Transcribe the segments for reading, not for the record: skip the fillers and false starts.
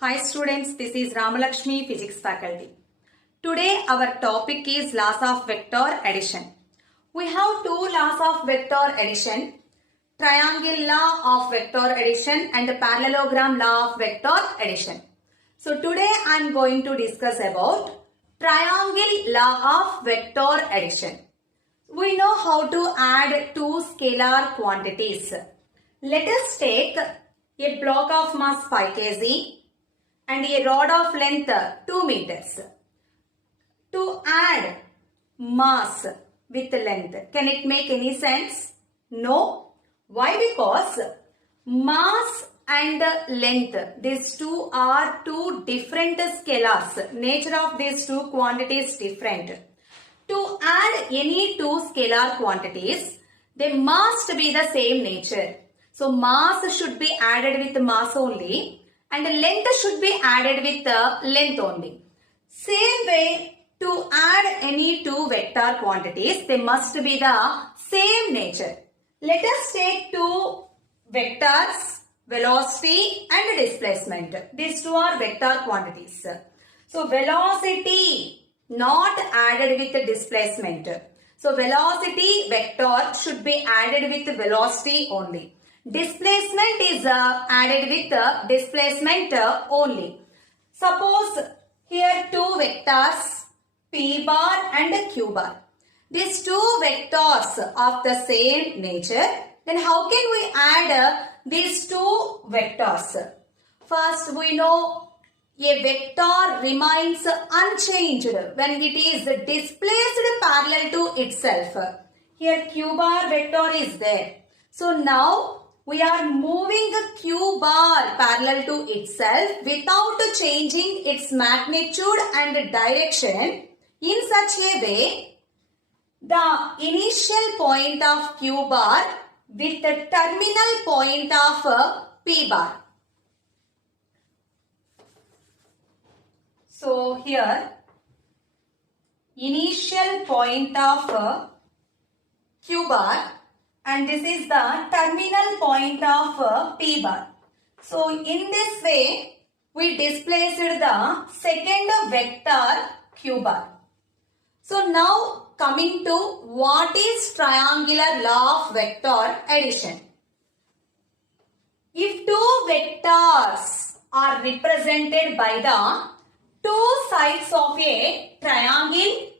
Hi students, this is Ramalakshmi, Physics faculty. Today our topic is laws of vector addition. We have two laws of vector addition, triangle law of vector addition and parallelogram law of vector addition. So today I am going to discuss about triangle law of vector addition. We know how to add two scalar quantities. Let us take a block of mass 5 kg and a rod of length 2 meters. To add mass with length, can it make any sense? No. Why? Because mass and length, these two are two different scalars. Nature of these two quantities is different. To add any two scalar quantities, they must be the same nature. So mass should be added with mass only and length should be added with length only. Same way, to add any two vector quantities, they must be the same nature. Let us take two vectors, velocity and displacement. These two are vector quantities. So velocity not added with displacement. So velocity vector should be added with velocity only. Displacement is added with displacement only. Suppose here two vectors P bar and Q bar. These two vectors of the same nature. Then how can we add these two vectors? First we know a vector remains unchanged when it is displaced parallel to itself. Here Q bar vector is there. So now we are moving the Q bar parallel to itself without changing its magnitude and direction in such a way the initial point of Q bar with the terminal point of P bar. So here initial point of Q bar and this is the terminal point of P bar. So in this way we displaced the second vector Q bar. So now coming to what is triangular law of vector addition. If two vectors are represented by the two sides of a triangle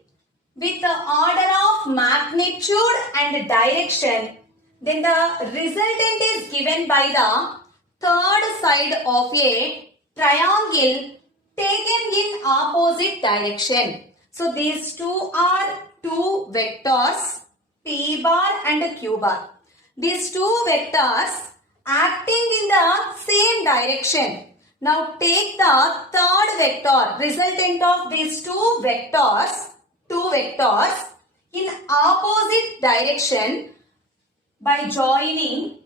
with the order of magnitude and direction, then the resultant is given by the third side of a triangle taken in opposite direction. So these two are two vectors P bar and Q bar. These two vectors acting in the same direction. Now take the third vector, resultant of these two vectors in opposite direction by joining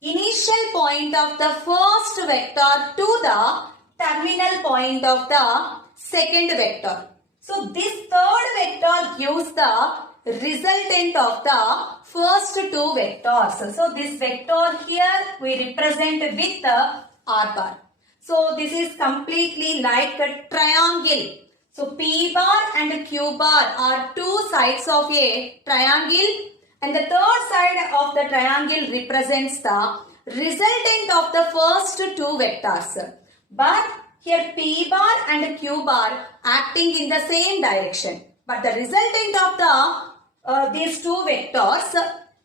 initial point of the first vector to the terminal point of the second vector. So this third vector gives the resultant of the first two vectors. So this vector here we represent with the R bar. So this is completely like a triangle. So P bar and Q bar are two sides of a triangle and the third side of the triangle represents the resultant of the first two vectors. But here P bar and Q bar acting in the same direction. But the resultant of the these two vectors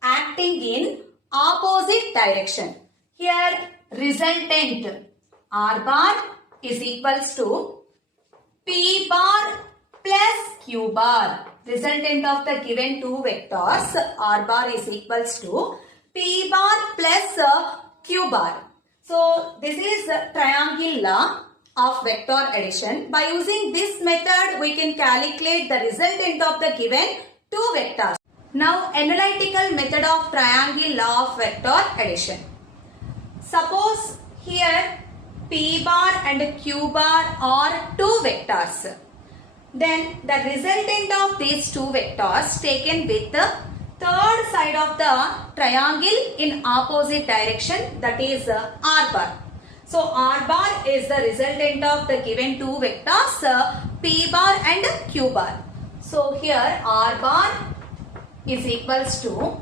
acting in opposite direction. Here resultant R bar is equals to P bar plus Q bar. Resultant of the given two vectors R bar is equals to P bar plus Q bar. So this is triangle law of vector addition. By using this method we can calculate the resultant of the given two vectors. Now analytical method of triangle law of vector addition. Suppose here P bar and Q bar are two vectors. Then the resultant of these two vectors taken with the third side of the triangle in opposite direction, that is R bar. So R bar is the resultant of the given two vectors P bar and Q bar. So here R bar is equals to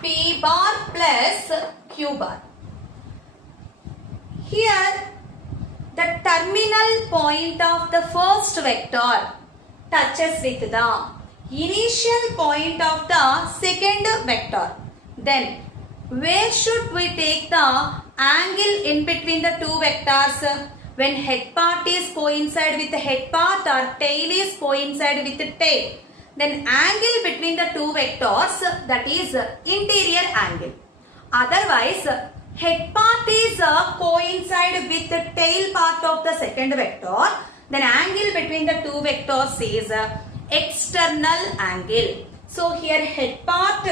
P bar plus Q bar. Here the terminal point of the first vector touches with the initial point of the second vector. Then where should we take the angle in between the two vectors? When head part is coincide with the head part or tail is coincide with the tail, then angle between the two vectors, that is interior angle. Otherwise, head part is coincide with the tail part of the second vector, then angle between the two vectors is external angle. So here head part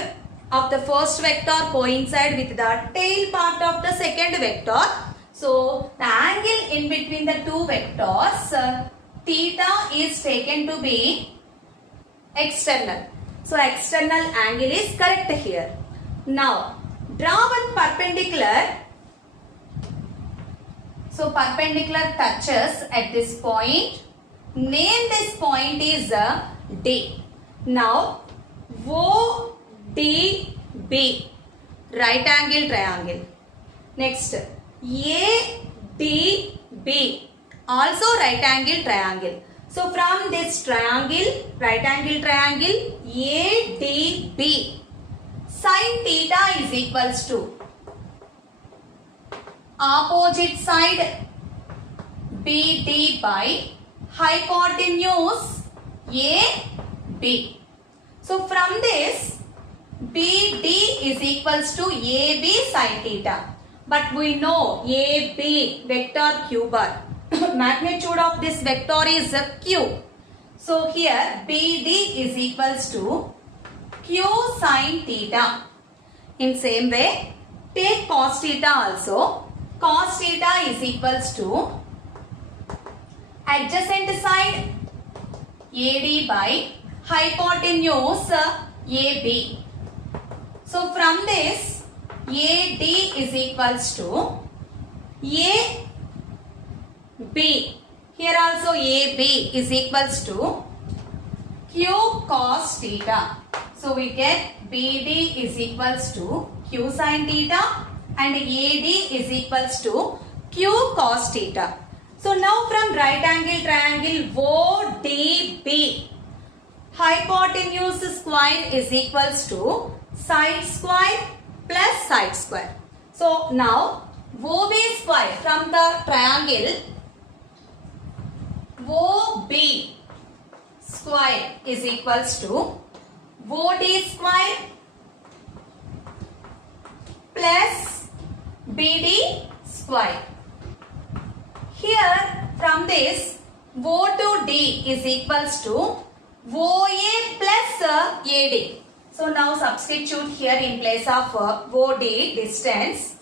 of the first vector coincide with the tail part of the second vector. So the angle in between the two vectors theta is taken to be external. So external angle is correct here. Now draw one perpendicular. So perpendicular touches at this point. Name this point is D. Now ODB, right angle triangle. Next ADB, also right angle triangle. So from this triangle, right angle triangle ADB, sin theta is equals to opposite side BD by hypotenuse AB. So from this BD is equals to AB sin theta. But we know AB vector Q bar. Magnitude of this vector is Q. So here BD is equals to Q sin theta. In same way, take cos theta also. Cos theta is equals to adjacent side AD by hypotenuse AB. So from this AD is equals to AB. Here also AB is equals to Q cos theta. So we get BD is equals to Q sin theta and AD is equals to Q cos theta. So now from right angle triangle ODB, hypotenuse square is equals to side square plus side square. So now OB square from the triangle OB square is equals to OD square plus BD square. Here from this O to D is equals to OA plus AD. So now substitute here in place of OD distance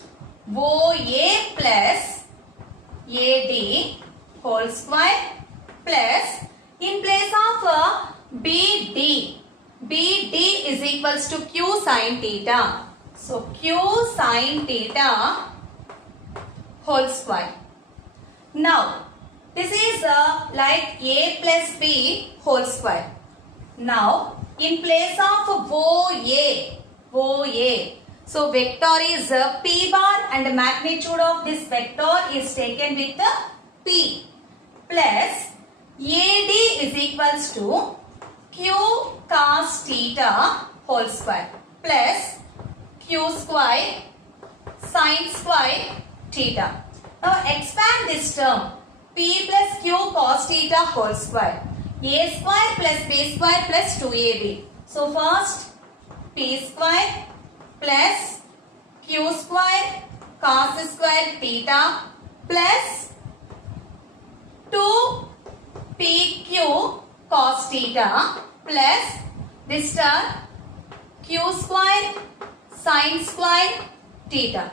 OA plus AD whole square plus in place of BD is equals to Q sin theta. So Q sin theta whole square. Now this is like A plus B whole square. Now in place of OA, so vector is P bar and magnitude of this vector is taken with the P plus AD is equals to Q cos theta whole square plus Q square sin square theta. Now expand this term P plus Q cos theta whole square. A square plus B square plus 2AB. So first P square plus Q square cos square theta plus 2PQ cos theta plus this term Q square sin square theta.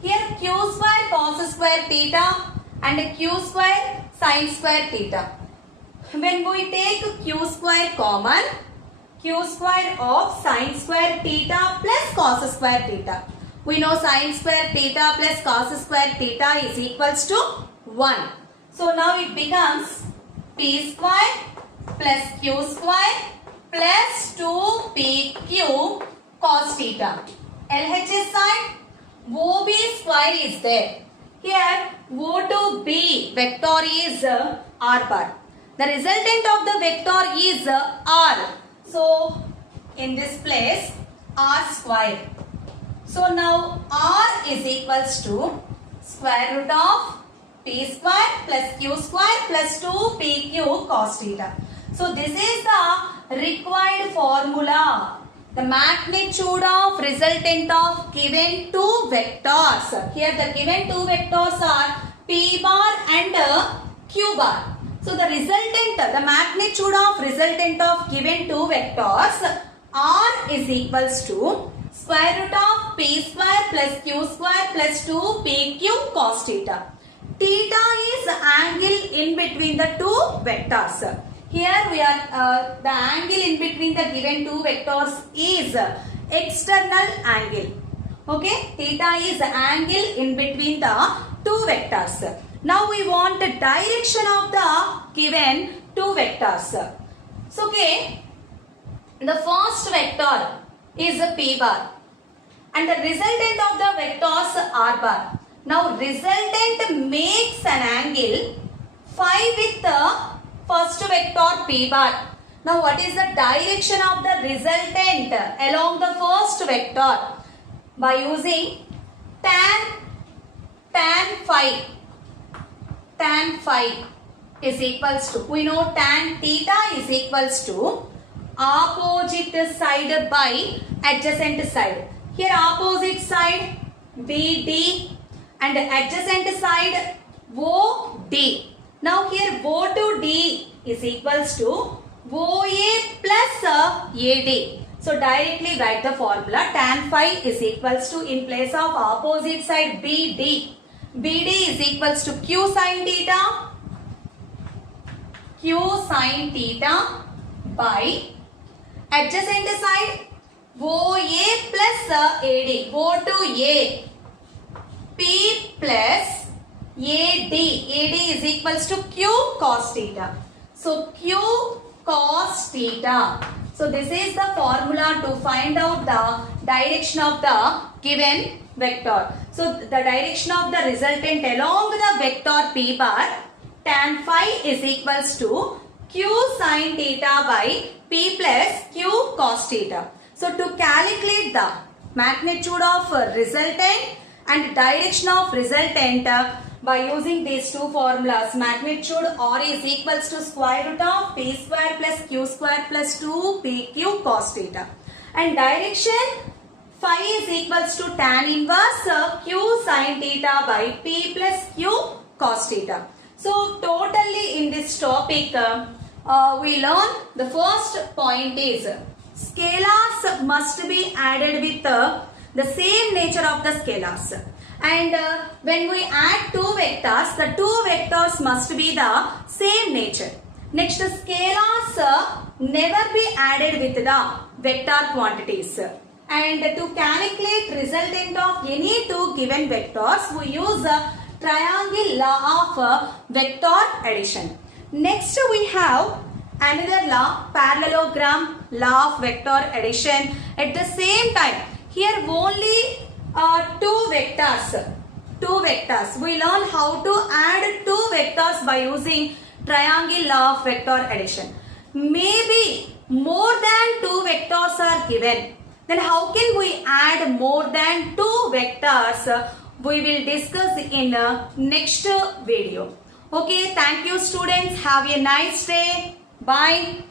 Here Q square cos square theta and Q square sin square theta. When we take Q square common, q square of sin square theta plus cos square theta. We know sin square theta plus cos square theta is equals to 1. So now it becomes p square plus q square plus 2pq cos theta. LHS side, OB square is there. Here O to B vector is R bar. The resultant of the vector is R. So in this place R square. So now R is equals to square root of p square plus q square plus 2pq cos theta. So this is the required formula. The magnitude of resultant of given two vectors. Here the given two vectors are p bar and q bar. So the resultant, the magnitude of resultant of given two vectors R is equals to square root of p square plus q square plus 2pq cos theta. Theta is angle in between the two vectors. Here we are, the angle in between the given two vectors is external angle. Okay, theta is angle in between the two vectors. Now we want the direction of the given two vectors. So, okay, the first vector is a p bar and the resultant of the vectors r bar. Now resultant makes an angle phi with the first vector p bar. Now what is the direction of the resultant along the first vector? By using tan phi. Tan phi is equals to, we know tan theta is equals to opposite side by adjacent side. Here opposite side BD and adjacent side OD. Now here O to D is equals to OA plus AD. So directly write the formula. Tan phi is equals to, in place of opposite side BD, BD is equals to Q sin theta by adjacent side OA plus AD. O to A, P plus AD. AD is equals to Q cos theta. So Q cos theta. So this is the formula to find out the direction of the given vector. So the direction of the resultant along the vector p bar, tan phi is equals to Q sin theta by P plus Q cos theta. So to calculate the magnitude of resultant and direction of resultant by using these two formulas, magnitude R is equals to square root of P square plus Q square plus 2PQ cos theta. And direction phi is equals to tan inverse Q sin theta by P plus Q cos theta. So totally in this topic we learn the first point is scalars must be added with the same nature of the scalars. And when we add two vectors, the two vectors must be the same nature. Next, scalars never be added with the vector quantities. And to calculate resultant of any two given vectors, we use triangle law of vector addition. Next, we have another law, parallelogram law of vector addition. At the same time, here only two vectors. We learn how to add two vectors by using triangle law of vector addition. Maybe more than two vectors are given. Then how can we add more than two vectors? We will discuss in the next video. Okay, thank you students. Have a nice day. Bye.